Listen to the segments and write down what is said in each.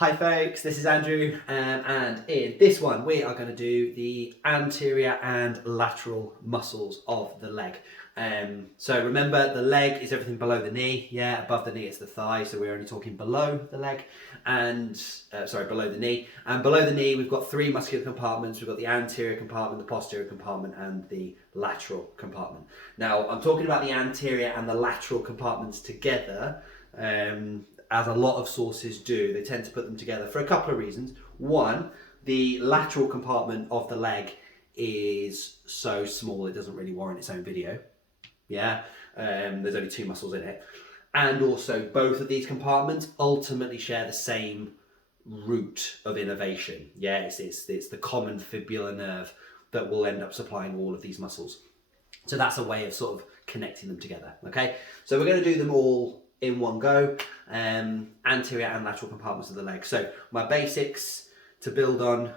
Hi folks, this is Andrew, and in this one we are going to do the anterior and lateral muscles of the leg. So remember, the leg is everything below the knee, yeah, above the knee it's the thigh, so we're only talking below the leg, and below the knee. And below the knee we've got three muscular compartments. We've got the anterior compartment, the posterior compartment, and the lateral compartment. Now I'm talking about the anterior and the lateral compartments together, as a lot of sources do. They tend to put them together for a couple of reasons. One, the lateral compartment of the leg is so small it doesn't really warrant its own video. Yeah, there's only two muscles in it. And also both of these compartments ultimately share the same route of innervation. Yeah, it's the common fibular nerve that will end up supplying all of these muscles. So that's a way of sort of connecting them together, okay? So we're going to do them all in one go, anterior and lateral compartments of the leg. So my basics to build on,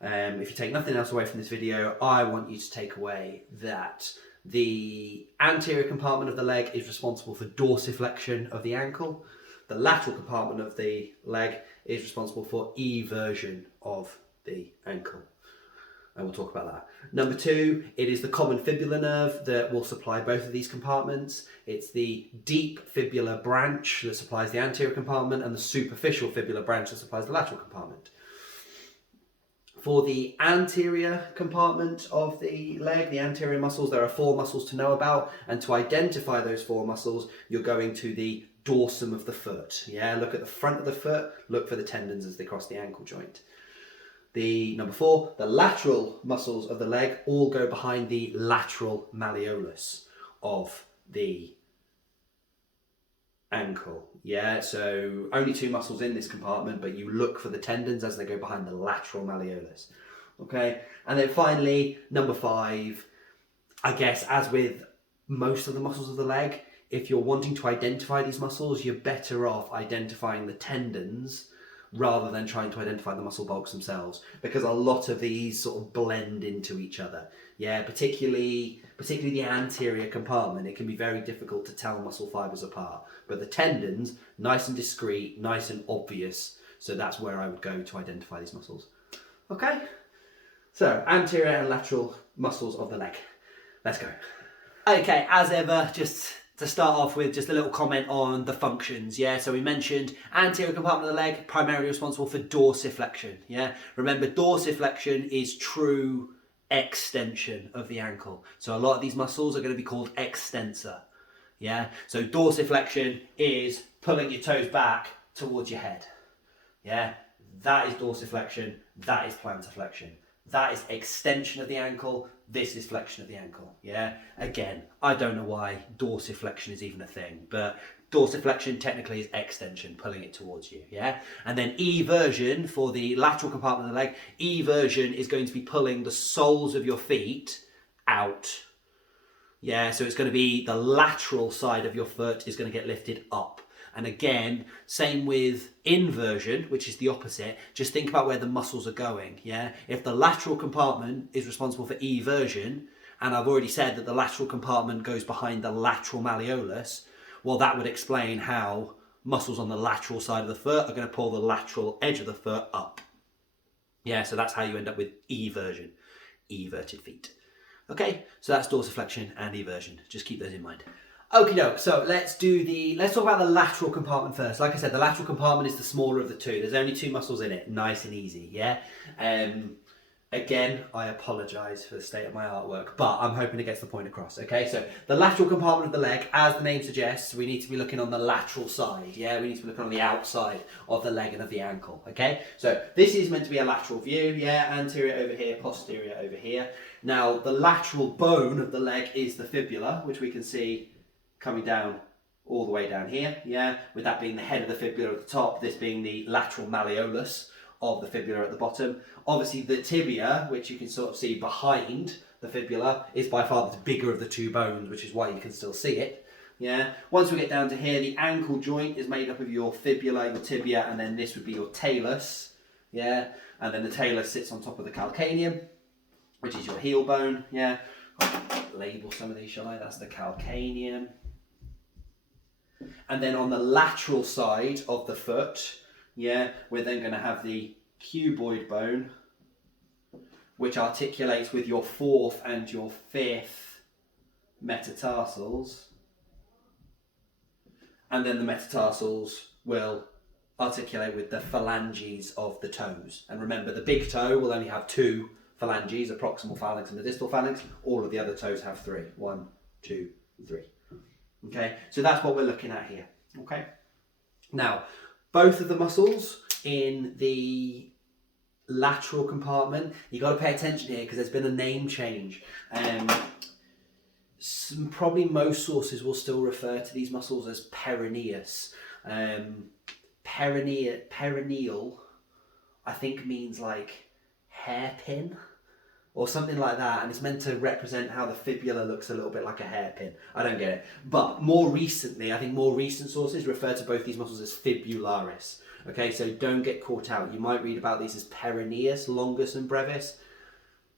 if you take nothing else away from this video, I want you to take away that the anterior compartment of the leg is responsible for dorsiflexion of the ankle. The lateral compartment of the leg is responsible for eversion of the ankle. And we'll talk about that. Number two, it is the common fibular nerve that will supply both of these compartments. It's the deep fibular branch that supplies the anterior compartment and the superficial fibular branch that supplies the lateral compartment. For the anterior compartment of the leg, the anterior muscles, there are four muscles to know about. And to identify those four muscles, you're going to the dorsum of the foot. Yeah, look at the front of the foot, look for the tendons as they cross the ankle joint. Number four, the lateral muscles of the leg all go behind the lateral malleolus of the ankle. Yeah, so only two muscles in this compartment, but you look for the tendons as they go behind the lateral malleolus. Okay, and then finally, number five, I guess as with most of the muscles of the leg, if you're wanting to identify these muscles, you're better off identifying the tendons rather than trying to identify the muscle bulks themselves, because a lot of these sort of blend into each other. Yeah, particularly the anterior compartment, it can be very difficult to tell muscle fibers apart. But the tendons, nice and discreet, nice and obvious. So that's where I would go to identify these muscles. Okay, so anterior and lateral muscles of the leg. Let's go. Okay, as ever, just to start off with, just a little comment on the functions. Yeah, so we mentioned anterior compartment of the leg, primarily responsible for dorsiflexion. Yeah, remember, dorsiflexion is true extension of the ankle. So a lot of these muscles are going to be called extensor. Yeah, so dorsiflexion is pulling your toes back towards your head. Yeah, that is dorsiflexion, that is plantar flexion. That is extension of the ankle, this is flexion of the ankle, yeah? Again, I don't know why dorsiflexion is even a thing, but dorsiflexion technically is extension, pulling it towards you, yeah? And then eversion for the lateral compartment of the leg, eversion is going to be pulling the soles of your feet out. Yeah, so it's going to be the lateral side of your foot is going to get lifted up. And again, same with inversion, which is the opposite. Just think about where the muscles are going, yeah? If the lateral compartment is responsible for eversion, and I've already said that the lateral compartment goes behind the lateral malleolus, well, that would explain how muscles on the lateral side of the foot are going to pull the lateral edge of the foot up. Yeah, so that's how you end up with eversion, everted feet. Okay, so that's dorsiflexion and eversion. Just keep those in mind. Okie doke, so let's talk about the lateral compartment first. Like I said, the lateral compartment is the smaller of the two. There's only two muscles in it, nice and easy, yeah? Again, I apologise for the state of my artwork, but I'm hoping it gets the point across, okay? So the lateral compartment of the leg, as the name suggests, we need to be looking on the lateral side, yeah? We need to be looking on the outside of the leg and of the ankle, okay? So this is meant to be a lateral view, yeah? Anterior over here, posterior over here. Now, the lateral bone of the leg is the fibula, which we can see coming down all the way down here, yeah, with that being the head of the fibula at the top, this being the lateral malleolus of the fibula at the bottom. Obviously the tibia, which you can sort of see behind the fibula, is by far the bigger of the two bones, which is why you can still see it. Yeah. Once we get down to here, the ankle joint is made up of your fibula, your tibia, and then this would be your talus. Yeah, and then the talus sits on top of the calcaneum, which is your heel bone. Yeah, I'll label some of these, shall I? That's the calcaneum. And then on the lateral side of the foot, Yeah, we're then going to have the cuboid bone, which articulates with your fourth and your fifth metatarsals. And then the metatarsals will articulate with the phalanges of the toes. And remember, the big toe will only have two phalanges, a proximal phalanx and a distal phalanx. All of the other toes have three. 1, 2, 3. Okay, so that's what we're looking at here. Okay. Now, both of the muscles in the lateral compartment, you've got to pay attention here because there's been a name change. Probably most sources will still refer to these muscles as perineus. Perineal, I think, means like hairpin or something like that, and it's meant to represent how the fibula looks a little bit like a hairpin. I don't get it. But more recently, I think more recent sources refer to both these muscles as fibularis. Okay, so don't get caught out. You might read about these as perineus longus and brevis.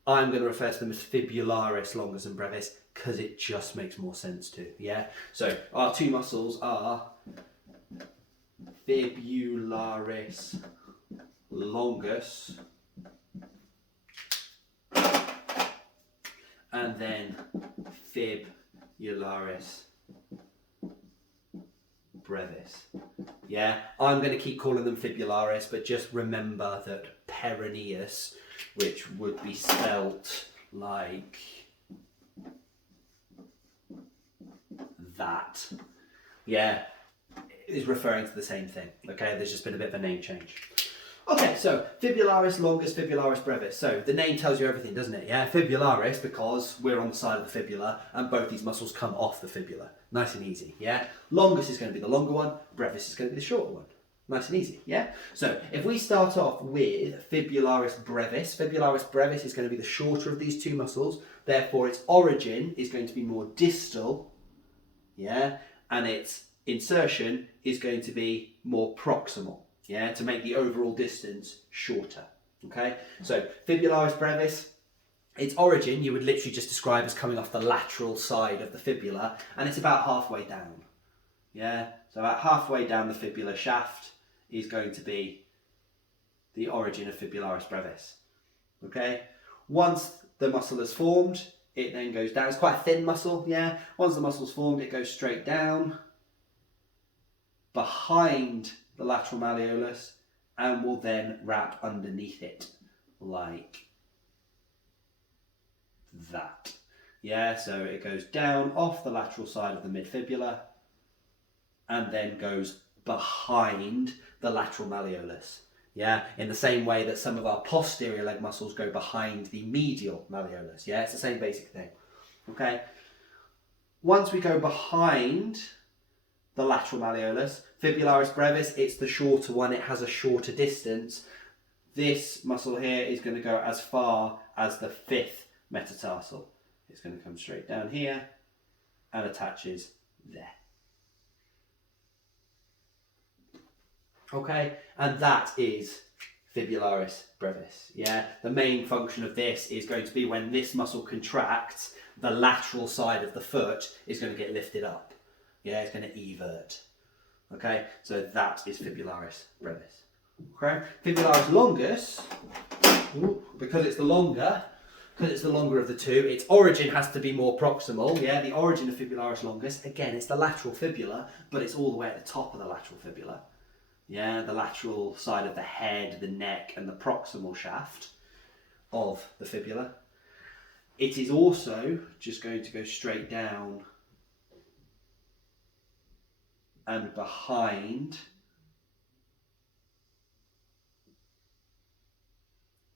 I'm going to refer to them as fibularis longus and brevis because it just makes more sense too. Yeah. So our two muscles are fibularis longus and then fibularis brevis. Yeah, I'm going to keep calling them fibularis, but just remember that perineus, which would be spelt like that, yeah, is referring to the same thing. Okay, there's just been a bit of a name change. Okay, so fibularis longus, fibularis brevis. So the name tells you everything, doesn't it? Yeah, fibularis because we're on the side of the fibula and both these muscles come off the fibula. Nice and easy, yeah? Longus is going to be the longer one, brevis is going to be the shorter one. Nice and easy, yeah? So if we start off with fibularis brevis is going to be the shorter of these two muscles, therefore its origin is going to be more distal, yeah? And its insertion is going to be more proximal, yeah, to make the overall distance shorter, okay? So fibularis brevis, its origin you would literally just describe as coming off the lateral side of the fibula, and it's about halfway down, yeah? So about halfway down the fibula shaft is going to be the origin of fibularis brevis, okay? Once the muscle is formed, it then goes down. It's quite a thin muscle, yeah? Once the muscle's formed, it goes straight down behind the lateral malleolus and will then wrap underneath it like that. Yeah, so it goes down off the lateral side of the midfibula and then goes behind the lateral malleolus. Yeah, in the same way that some of our posterior leg muscles go behind the medial malleolus. Yeah, it's the same basic thing. Okay. Once we go behind the lateral malleolus, fibularis brevis, it's the shorter one, it has a shorter distance. This muscle here is going to go as far as the fifth metatarsal. It's going to come straight down here and attaches there. Okay, and that is fibularis brevis. Yeah, the main function of this is going to be when this muscle contracts, the lateral side of the foot is going to get lifted up. Yeah, it's going to evert. Okay, so that is fibularis brevis. Okay, fibularis longus, because it's the longer of the two, its origin has to be more proximal. Yeah, the origin of fibularis longus, again, it's the lateral fibula, but it's all the way at the top of the lateral fibula. Yeah, the lateral side of the head, the neck, and the proximal shaft of the fibula. It is also just going to go straight down and behind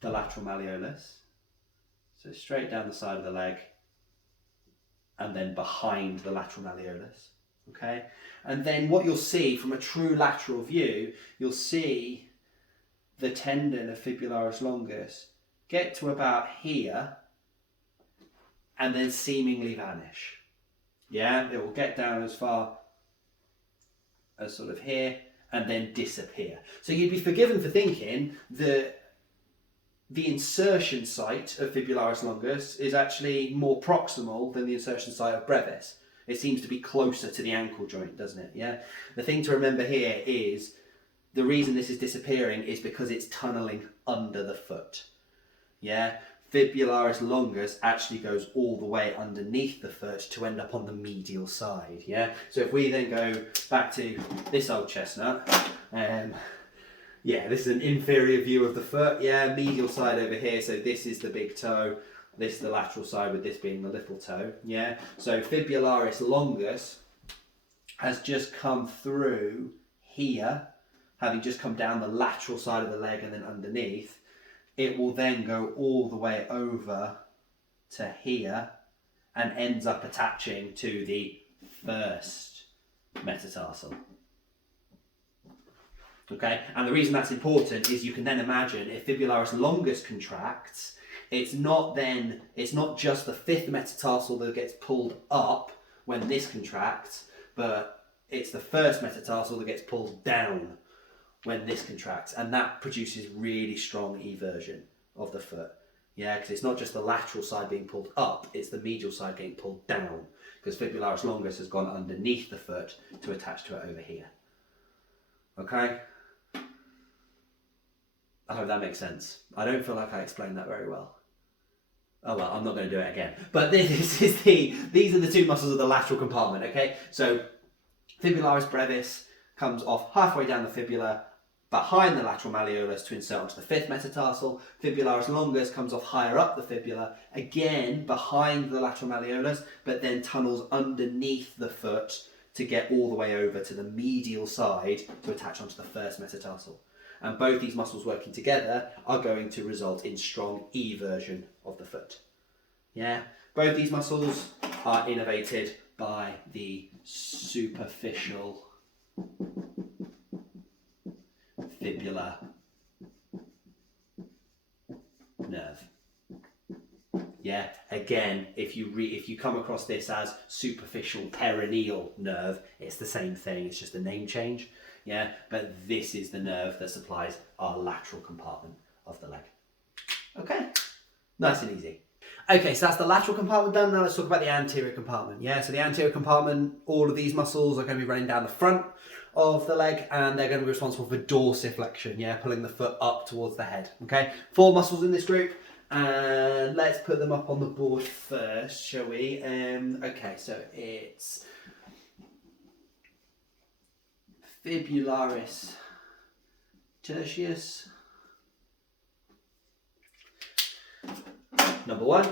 the lateral malleolus. So straight down the side of the leg and then behind the lateral malleolus. Okay, and then what you'll see from a true lateral view, you'll see the tendon of fibularis longus get to about here and then seemingly vanish. Yeah, it will get down as far as sort of here and then disappear. So you'd be forgiven for thinking that the insertion site of fibularis longus is actually more proximal than the insertion site of brevis. It seems to be closer to the ankle joint, doesn't it? Yeah. The thing to remember here is the reason this is disappearing is because it's tunneling under the foot. Yeah, fibularis longus actually goes all the way underneath the foot to end up on the medial side. Yeah, so if we then go back to this old chestnut, yeah, this is an inferior view of the foot. Yeah, medial side over here. So this is the big toe. This is the lateral side, with this being the little toe. Yeah, so fibularis longus has just come through here, having just come down the lateral side of the leg and then underneath. It will then go all the way over to here and ends up attaching to the first metatarsal. Okay, and the reason that's important is you can then imagine if fibularis longus contracts, it's not just the fifth metatarsal that gets pulled up when this contracts, but it's the first metatarsal that gets pulled down when this contracts, and that produces really strong eversion of the foot. Yeah, because it's not just the lateral side being pulled up, it's the medial side getting pulled down, because fibularis longus has gone underneath the foot to attach to it over here. Okay? I hope that makes sense. I don't feel like I explained that very well. Oh well, I'm not going to do it again. But these are the two muscles of the lateral compartment, okay? So fibularis brevis comes off halfway down the fibula, behind the lateral malleolus to insert onto the fifth metatarsal. Fibularis longus comes off higher up the fibula, again behind the lateral malleolus, but then tunnels underneath the foot to get all the way over to the medial side to attach onto the first metatarsal. And both these muscles working together are going to result in strong eversion of the foot. Yeah, both these muscles are innervated by the superficial fibular nerve. Yeah, again, if you come across this as superficial perineal nerve, it's the same thing, it's just a name change. Yeah, but this is the nerve that supplies our lateral compartment of the leg. Okay, nice and easy. Okay, so that's the lateral compartment done. Now let's talk about the anterior compartment. Yeah, so the anterior compartment, all of these muscles are going to be running down the front of the leg, and they're going to be responsible for dorsiflexion, yeah, pulling the foot up towards the head. Okay, 4 muscles in this group, and let's put them up on the board first, shall we? Okay, so it's fibularis tertius, number 1.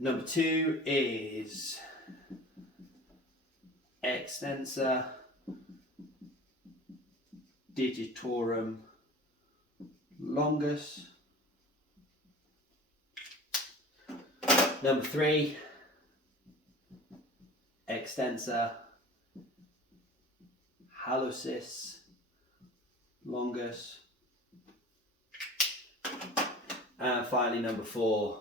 Number 2 is extensor digitorum longus. Number 3, extensor hallucis longus. And finally, number 4,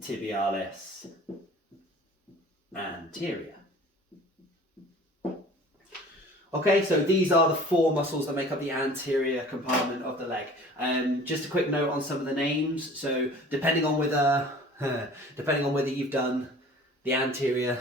tibialis anterior. Okay, so these are the 4 muscles that make up the anterior compartment of the leg. Just a quick note on some of the names. So depending on whether you've done the anterior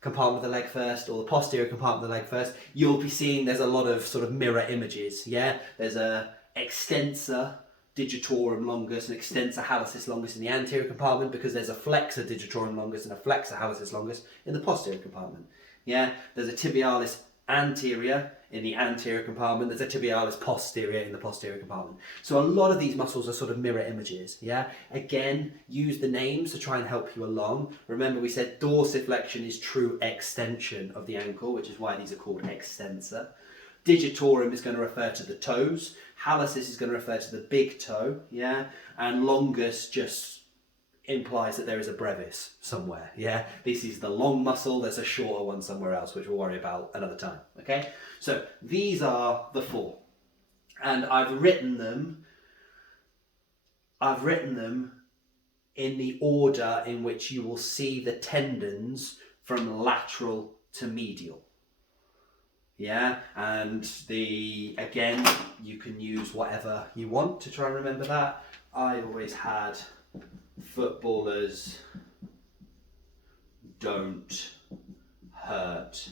compartment of the leg first or the posterior compartment of the leg first, you'll be seeing there's a lot of sort of mirror images. Yeah, there's a extensor digitorum longus and extensor hallucis longus in the anterior compartment, because there's a flexor digitorum longus and a flexor hallucis longus in the posterior compartment. Yeah, there's a tibialis anterior in the anterior compartment, there's a tibialis posterior in the posterior compartment. So a lot of these muscles are sort of mirror images. Yeah, again, use the names to try and help you along. Remember, we said dorsiflexion is true extension of the ankle, which is why these are called extensor. Digitorum is going to refer to the toes, hallucis is going to refer to the big toe, yeah, and longus just implies that there is a brevis somewhere. Yeah, this is the long muscle, there's a shorter one somewhere else, which we'll worry about another time. Okay, so these are the 4, and I've written them in the order in which you will see the tendons from lateral to medial. Yeah, and again, you can use whatever you want to try and remember that. I always had footballers don't hurt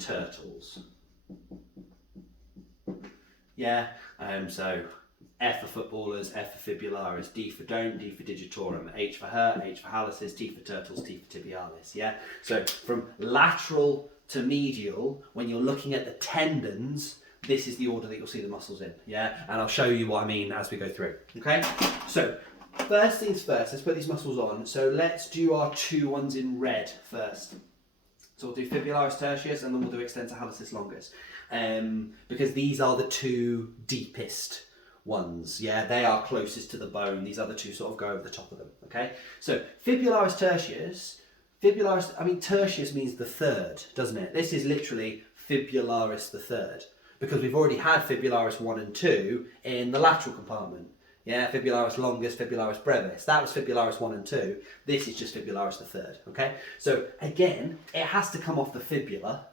turtles. Yeah, so F for footballers, F for fibularis, D for don't, D for digitorum, H for hurt, H for hallucis, T for turtles, T for tibialis. Yeah, so from lateral to medial, when you're looking at the tendons, this is the order that you'll see the muscles in. Yeah, and I'll show you what I mean as we go through. Okay, so first things first, let's put these muscles on. So let's do our two ones in red first. So we'll do fibularis tertius and then we'll do extensor hallucis longus. Because these are the two deepest ones. Yeah, they are closest to the bone. These other two sort of go over the top of them. Okay, so fibularis tertius. Tertius means the third, doesn't it? This is literally fibularis the third, because we've already had fibularis 1 and 2 in the lateral compartment. Yeah, fibularis longus, fibularis brevis. That was fibularis 1 and 2. This is just fibularis the third. Okay, so again, it has to come off the fibula,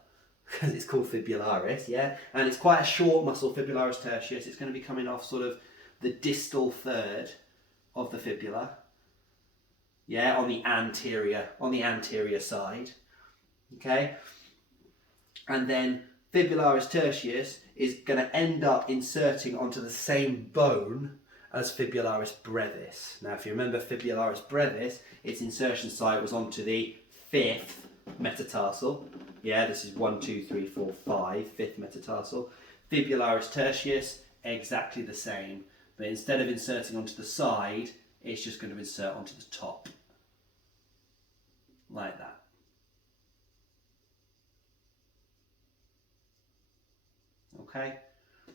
because it's called fibularis, yeah? And it's quite a short muscle, fibularis tertius. It's going to be coming off sort of the distal third of the fibula. Yeah, on the anterior side. Okay? And then fibularis tertius is going to end up inserting onto the same bone as fibularis brevis. Now, if you remember fibularis brevis, its insertion site was onto the 5th metatarsal. Yeah, this is 1, 2, 3, 4, 5, 5th metatarsal. Fibularis tertius, exactly the same. But instead of inserting onto the side, it's just going to insert onto the top. Like that. Okay?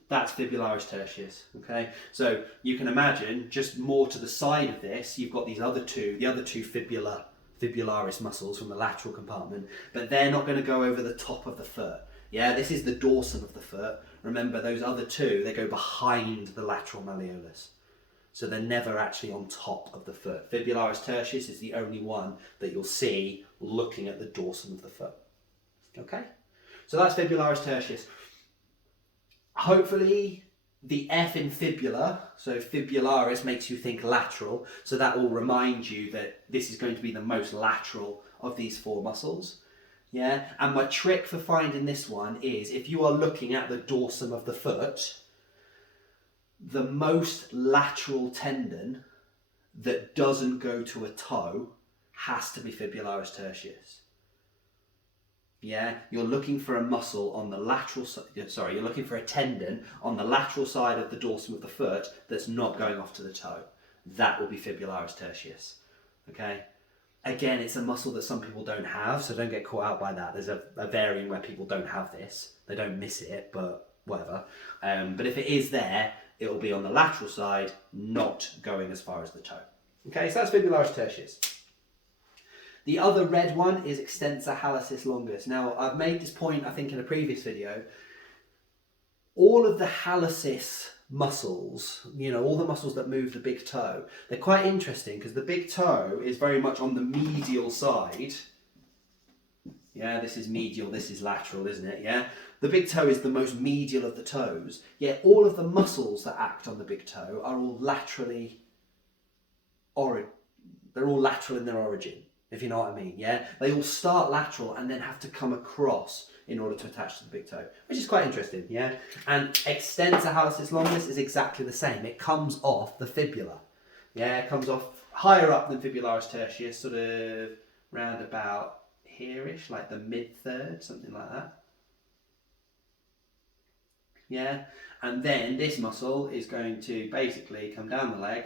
That's fibularis tertius. Okay? So you can imagine, just more to the side of this, you've got these other two, the other two fibularis muscles from the lateral compartment, but they're not going to go over the top of the foot. Yeah, this is the dorsum of the foot. Remember, those other two, they go behind the lateral malleolus. So they're never actually on top of the foot. Fibularis tertius is the only one that you'll see looking at the dorsum of the foot. Okay? So that's fibularis tertius. Hopefully the F in fibula, so fibularis, makes you think lateral, so that will remind you that this is going to be the most lateral of these four muscles. Yeah, and my trick for finding this one is, if you are looking at the dorsum of the foot, the most lateral tendon that doesn't go to a toe has to be fibularis tertius. Yeah, you're looking for a muscle on the lateral side, you're looking for a tendon on the lateral side of the dorsum of the foot that's not going off to the toe. That will be fibularis tertius. Okay? Again, it's a muscle that some people don't have, so don't get caught out by that. There's a variant where people don't have this. They don't miss it, but whatever. But if it is there, it will be on the lateral side, not going as far as the toe. Okay, so that's fibularis tertius. The other red one is extensor hallucis longus. Now, I've made this point, I think, in a previous video. All of the hallucis muscles, you know, all the muscles that move the big toe, they're quite interesting because the big toe is very much on the medial side. Yeah, this is medial, this is lateral, isn't it? Yeah, the big toe is the most medial of the toes, yet all of the muscles that act on the big toe are all laterally, they're all lateral in their origin, if you know what I mean. Yeah, they all start lateral and then have to come across in order to attach to the big toe, which is quite interesting. Yeah, and extensor hallucis longus is exactly the same. It comes off the fibula. Yeah, it comes off higher up than fibularis tertius, sort of round about here-ish, like the mid-third, something like that. Yeah, and then this muscle is going to basically come down the leg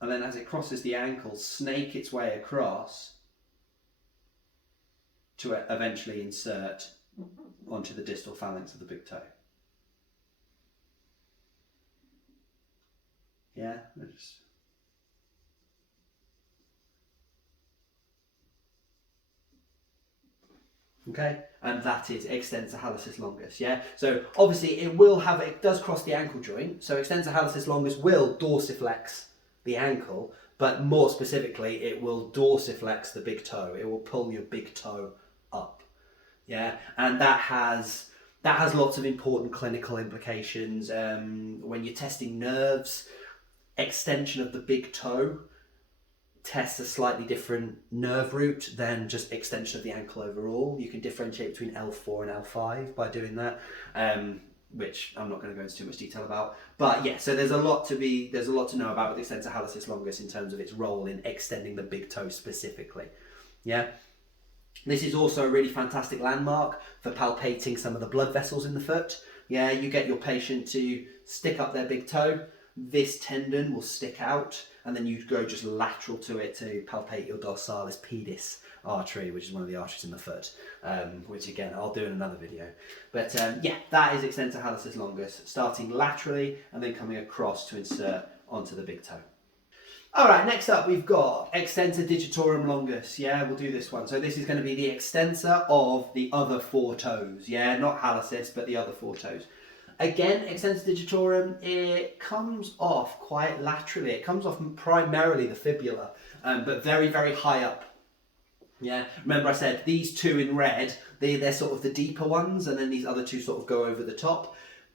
and then as it crosses the ankle, snake its way across to eventually insert onto the distal phalanx of the big toe. Yeah, okay, and that is extensor hallucis longus. Yeah, so obviously it does cross the ankle joint, so extensor hallucis longus will dorsiflex the ankle, but more specifically it will dorsiflex the big toe. It will pull your big toe up. Yeah, and that has lots of important clinical implications. When you're testing nerves, extension of the big toe tests a slightly different nerve route than just extension of the ankle overall. You can differentiate between L4 and L5 by doing that, which I'm not going to go into too much detail about. But yeah, so there's a lot to know about with extensor hallucis longus in terms of its role in extending the big toe specifically. Yeah. This is also a really fantastic landmark for palpating some of the blood vessels in the foot. Yeah, you get your patient to stick up their big toe, this tendon will stick out, and then you go just lateral to it to palpate your dorsalis pedis artery, which is one of the arteries in the foot, which again I'll do in another video. But yeah, that is extensor hallucis longus, starting laterally and then coming across to insert onto the big toe. Alright, next up we've got extensor digitorum longus. Yeah, we'll do this one. So this is going to be the extensor of the other four toes. Yeah, not hallucis, but the other four toes. Again, extensor digitorum, it comes off quite laterally. It comes off primarily the fibula, but very, very high up. Yeah, remember I said these two in red, they're sort of the deeper ones, and then these other two sort of go over the top.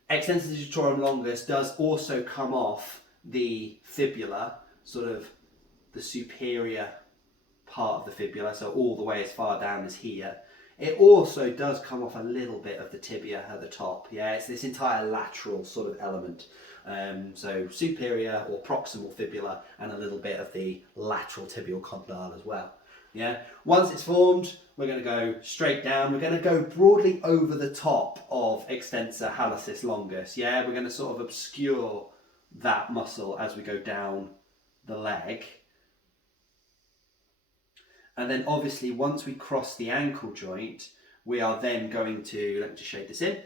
Extensor digitorum longus does also come off the fibula, sort of the superior part of the fibula, so all the way as far down as here. It also does come off a little bit of the tibia at the top. Yeah, it's this entire lateral sort of element. So superior or proximal fibula and a little bit of the lateral tibial condyle as well. Yeah, once it's formed, we're going to go straight down. We're going to go broadly over the top of extensor hallucis longus. Yeah, we're going to sort of obscure that muscle as we go down the leg. And then obviously once we cross the ankle joint, we are then going to, let me just shade this in,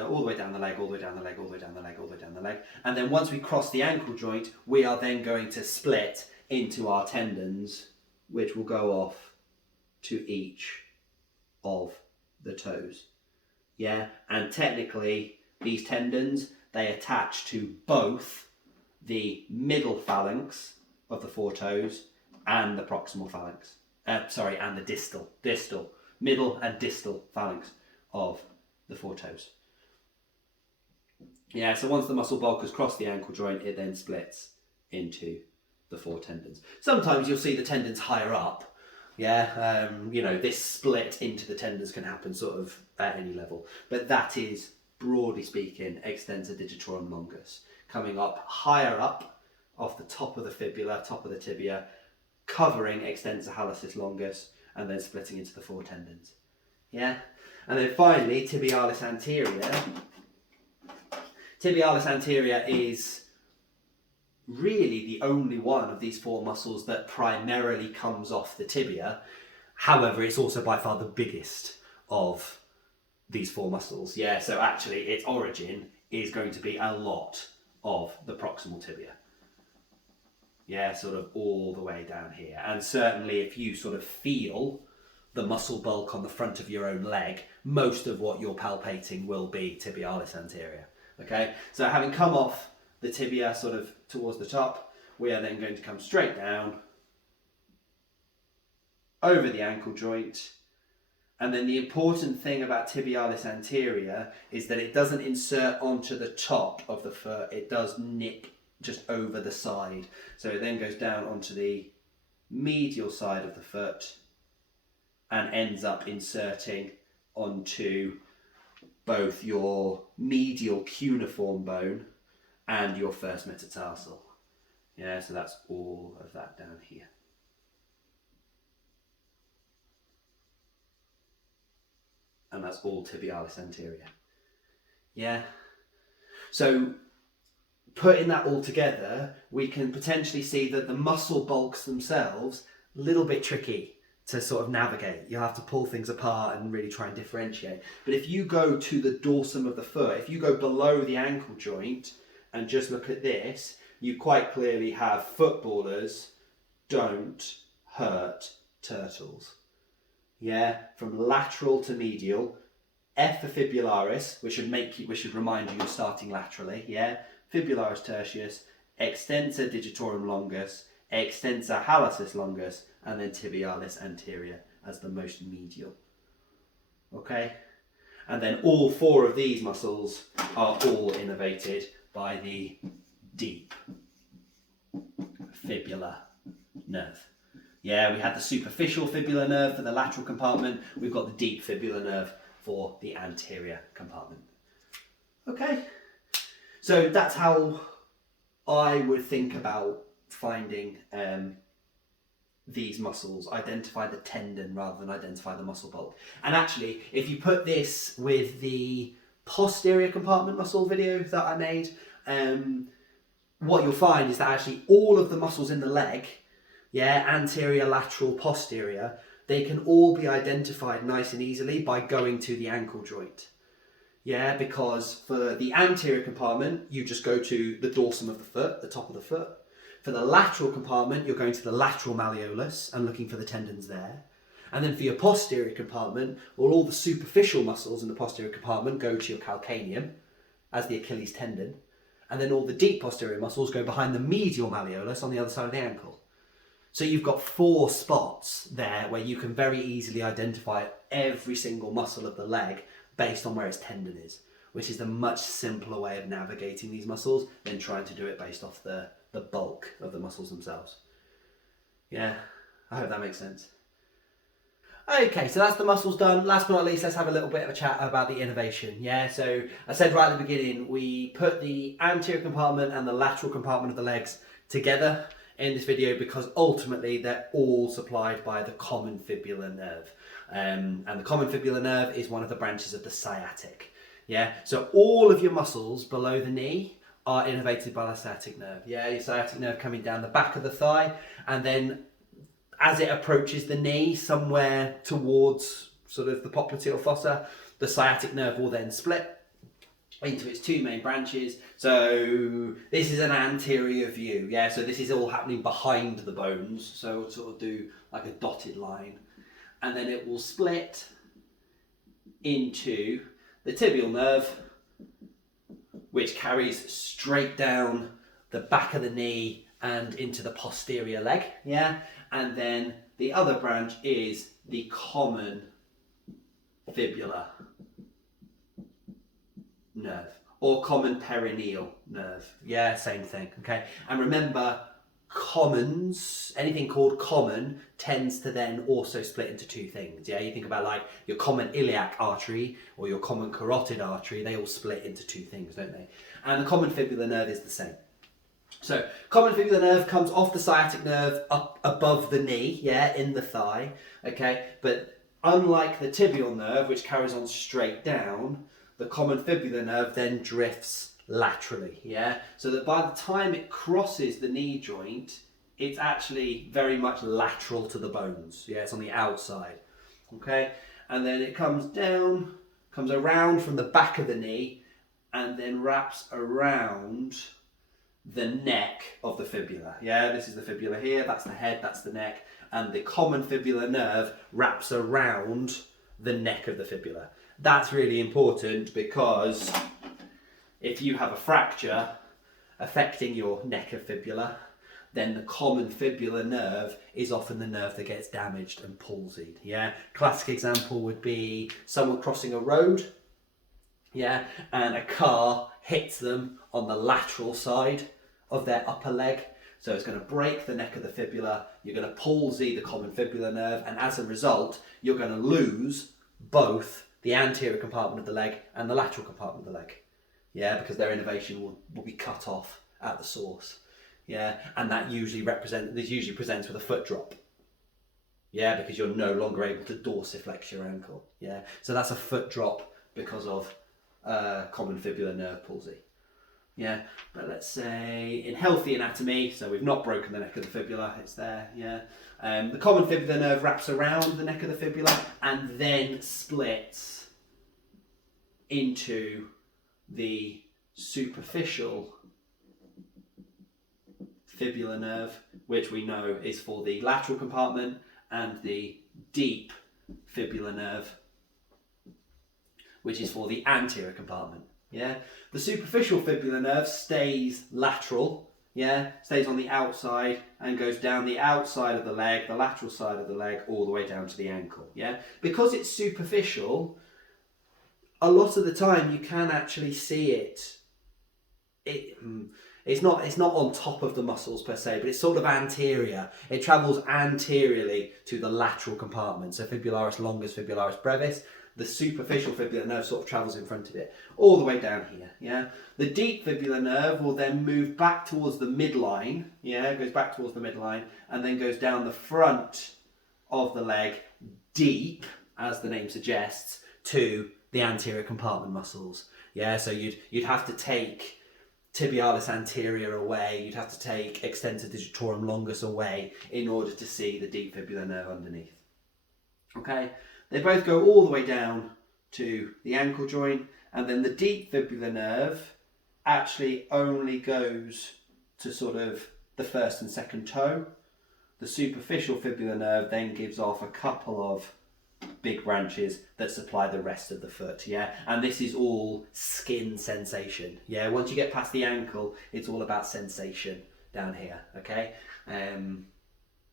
all the way down the leg, all the way down the leg, all the way down the leg, all the way down the leg. And then once we cross the ankle joint, we are then going to split into our tendons, which will go off to each of the toes. Yeah, and technically these tendons, they attach to both the middle phalanx of the four toes and the proximal phalanx. And the distal, middle and distal phalanx of the four toes. Yeah, so once the muscle bulk has crossed the ankle joint, it then splits into the four tendons. Sometimes you'll see the tendons higher up. Yeah, you know, this split into the tendons can happen sort of at any level. But that is, broadly speaking, extensor digitorum longus. Coming up higher up off the top of the fibula, top of the tibia, covering extensor hallucis longus, and then splitting into the four tendons. Yeah? And then finally, tibialis anterior. Tibialis anterior is really the only one of these four muscles that primarily comes off the tibia. However, it's also by far the biggest of these four muscles. Yeah, so actually its origin is going to be a lot of the proximal tibia. Yeah, sort of all the way down here. And certainly if you sort of feel the muscle bulk on the front of your own leg, most of what you're palpating will be tibialis anterior. Okay, so having come off the tibia sort of towards the top, we are then going to come straight down over the ankle joint. And then the important thing about tibialis anterior is that it doesn't insert onto the top of the foot, it does nip just over the side. So it then goes down onto the medial side of the foot and ends up inserting onto both your medial cuneiform bone and your first metatarsal. Yeah, so that's all of that down here. And that's all tibialis anterior. Yeah. So putting that all together, we can potentially see that the muscle bulks themselves, a little bit tricky to sort of navigate. You'll have to pull things apart and really try and differentiate. But if you go to the dorsum of the foot, if you go below the ankle joint and just look at this, you quite clearly have footballers don't hurt turtles. Yeah, from lateral to medial, F for fibularis, which should remind you you're starting laterally. Yeah, fibularis tertius, extensor digitorum longus, extensor hallucis longus, and then tibialis anterior as the most medial. Okay, and then all four of these muscles are all innervated by the deep fibular nerve. Yeah, we had the superficial fibular nerve for the lateral compartment. We've got the deep fibular nerve for the anterior compartment. Okay, so that's how I would think about finding these muscles, identify the tendon rather than identify the muscle bulk. And actually, if you put this with the posterior compartment muscle video that I made, what you'll find is that actually all of the muscles in the leg, yeah, anterior, lateral, posterior, they can all be identified nice and easily by going to the ankle joint. Yeah, because for the anterior compartment, you just go to the dorsum of the foot, the top of the foot. For the lateral compartment, you're going to the lateral malleolus and looking for the tendons there. And then for your posterior compartment, well, all the superficial muscles in the posterior compartment go to your calcaneum as the Achilles tendon. And then all the deep posterior muscles go behind the medial malleolus on the other side of the ankle. So you've got 4 spots there where you can very easily identify every single muscle of the leg based on where its tendon is, which is a much simpler way of navigating these muscles than trying to do it based off the bulk of the muscles themselves. Yeah, I hope that makes sense. Okay, so that's the muscles done. Last but not least, let's have a little bit of a chat about the innervation. Yeah, so I said right at the beginning, we put the anterior compartment and the lateral compartment of the legs together in this video because ultimately they're all supplied by the common fibular nerve. And the common fibular nerve is one of the branches of the sciatic. Yeah, so all of your muscles below the knee are innervated by the sciatic nerve. Yeah, your sciatic nerve coming down the back of the thigh, and then as it approaches the knee, somewhere towards sort of the popliteal fossa, the sciatic nerve will then split into its 2 main branches. So this is an anterior view. Yeah, so this is all happening behind the bones. So we'll sort of do like a dotted line. And then it will split into the tibial nerve, which carries straight down the back of the knee and into the posterior leg. Yeah, and then the other branch is the common fibular nerve or common perineal nerve. Yeah, same thing. Okay, and remember, commons, anything called common tends to then also split into 2 things. Yeah, you think about like your common iliac artery or your common carotid artery, they all split into 2 things, don't they? And the common fibular nerve is the same. So common fibular nerve comes off the sciatic nerve up above the knee, yeah, in the thigh, okay? But unlike the tibial nerve, which carries on straight down, the common fibular nerve then drifts laterally, yeah? So that by the time it crosses the knee joint, it's actually very much lateral to the bones. Yeah, it's on the outside, okay? And then it comes down, comes around from the back of the knee, and then wraps around the neck of the fibula. Yeah, this is the fibula here, that's the head, that's the neck, and the common fibular nerve wraps around the neck of the fibula. That's really important because if you have a fracture affecting your neck of fibula, then the common fibular nerve is often the nerve that gets damaged and palsied. Yeah, classic example would be someone crossing a road, yeah, and a car hits them on the lateral side of their upper leg. So it's going to break the neck of the fibula, you're going to palsy the common fibular nerve, and as a result, you're going to lose both the anterior compartment of the leg and the lateral compartment of the leg. Yeah, because their innervation will be cut off at the source. Yeah, and that usually presents with a foot drop. Yeah, because you're no longer able to dorsiflex your ankle. Yeah, so that's a foot drop because of common fibular nerve palsy. Yeah, but let's say in healthy anatomy, so we've not broken the neck of the fibula, it's there, yeah. The common fibular nerve wraps around the neck of the fibula and then splits into the superficial fibular nerve, which we know is for the lateral compartment, and the deep fibular nerve, which is for the anterior compartment. Yeah, the superficial fibular nerve stays lateral, yeah, stays on the outside and goes down the outside of the leg, the lateral side of the leg, all the way down to the ankle. Yeah, because it's superficial, a lot of the time you can actually see it It's not on top of the muscles per se, but it's sort of anterior. It travels anteriorly to the lateral compartment. So fibularis longus, fibularis brevis. The superficial fibular nerve sort of travels in front of it, all the way down here, yeah? The deep fibular nerve will then move back towards the midline, yeah? It goes back towards the midline, and then goes down the front of the leg, deep, as the name suggests, to the anterior compartment muscles, yeah? So you'd have to take tibialis anterior away, you'd have to take extensor digitorum longus away in order to see the deep fibular nerve underneath, okay? They both go all the way down to the ankle joint, and then the deep fibular nerve actually only goes to sort of the first and second toe. The superficial fibular nerve then gives off a couple of big branches that supply the rest of the foot, yeah? And this is all skin sensation, yeah? Once you get past the ankle, it's all about sensation down here, okay?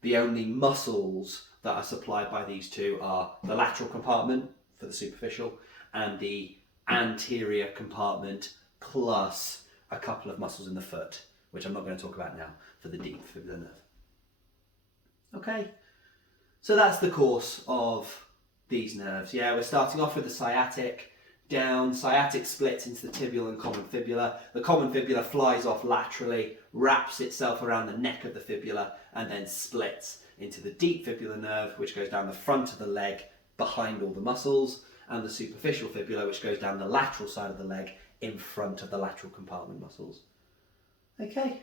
The only muscles that are supplied by these two are the lateral compartment for the superficial and the anterior compartment, plus a couple of muscles in the foot, which I'm not going to talk about now, for the deep fibular nerve. Okay, so that's the course of these nerves. Yeah, we're starting off with the sciatic, down, sciatic splits into the tibial and common fibula. The common fibula flies off laterally, wraps itself around the neck of the fibula, and then splits into the deep fibular nerve, which goes down the front of the leg behind all the muscles, and the superficial fibula, which goes down the lateral side of the leg in front of the lateral compartment muscles. Okay,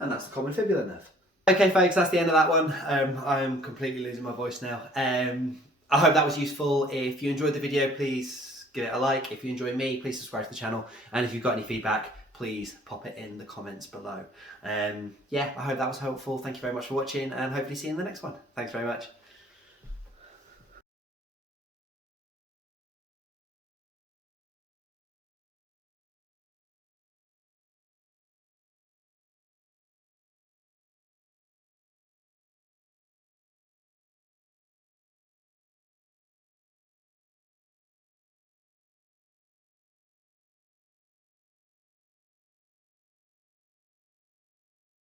and that's the common fibular nerve. Okay folks, that's the end of that one. I'm completely losing my voice now. I hope that was useful. If you enjoyed the video, please give it a like. If you enjoy me, please subscribe to the channel. And if you've got any feedback, please pop it in the comments below. Yeah, I hope that was helpful. Thank you very much for watching, and hopefully see you in the next one. Thanks very much.